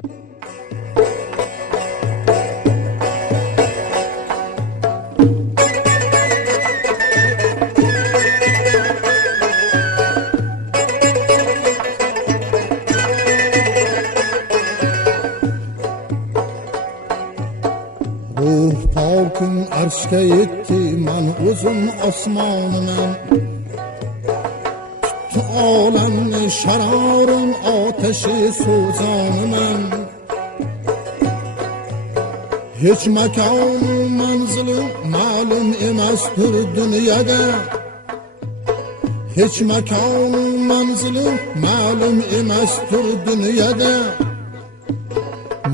Ruh pokim arshga yetdi, man o'zim osmoniman. Tutdi olamni sharorim, otashi so'zoniman. Hech makon manzilim ma'lum emasdir dunyoda. Hech makon manzilim ma'lum emasdir dunyoda.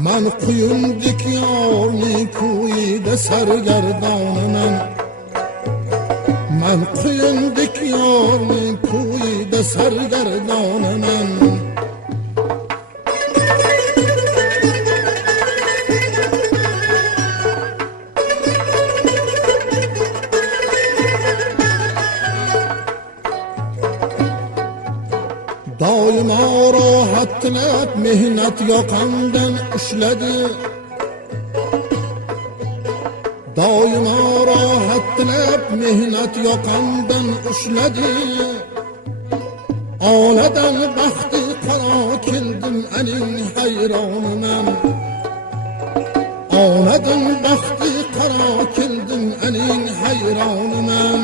Man quyundik yorni ko'yida sargardoniman. Man quyundik yorni ko'yida sargardoniman. Doimo rohat tilab mehnat yoqamdan ushladi. Doimo rohat tilab mehnat yoqamdan ushladi. Oladan baxti qaro keldim aning hayroniman. Oladan baxti qaro keldim aning hayroniman.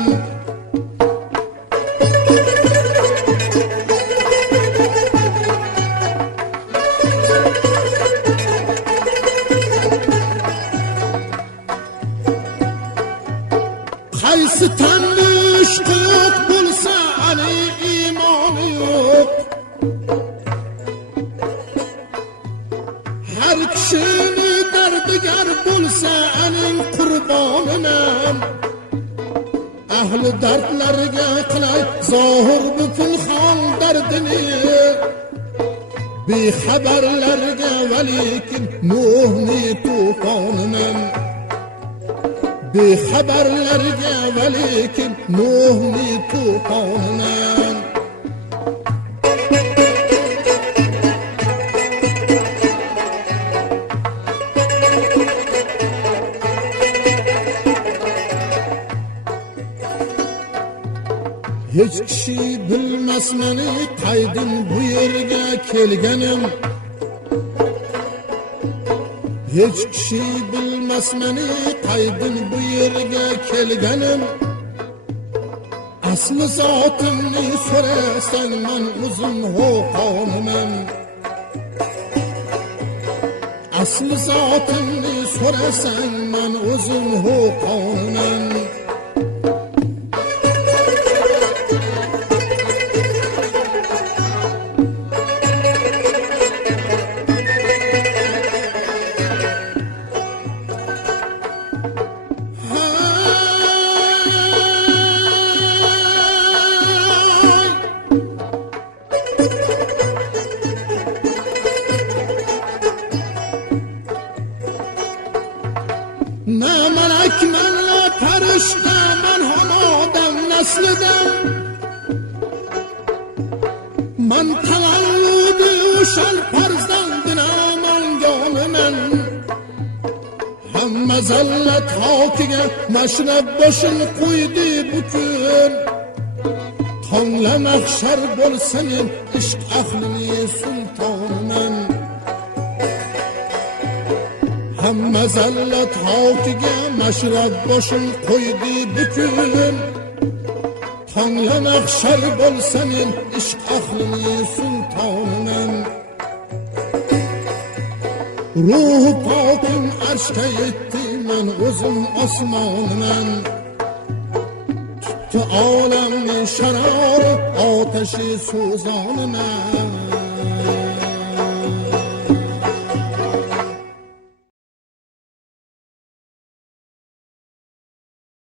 Qaysi tanli ishqi yo'q bo'lsa, ani iymoni yo'q. Har kishini dardigar bo'lsa, aning qurboniman. Ahli dardlarga qilay zohir butun hol dardini. Bexabarlarga valikin Nuhni to'foniman. Bexabarlarga valikin Nuhni to'foniman. Hech kishi bilmas meni qaydim bu yerga kelganim. Hech kishi bilmas meni qaydim bu yerga kelganim. Asli zotimni so'rasang men o'zim xo'qoniman. Asli zotimni so'rasang men o'zim xo'qoniman. Na malak man la farishta, man ham odam naslidan. Man tavalludi o'shal farzandina mangoniman. Hamma zallat hokiga mashrab boshim qo'ydi butun. Tongla mahshar bo'lsam ishq ahli sultoniman. Hamma zallat hokiga mashrab boshim qo'ydi butun. Tongla mahshar bo'lsam ishq ahli sultoniman. Ruh pokim arshga yetdi, men o'zim osmoniman. Tutdi olamni sharor, otashi so'zoniman.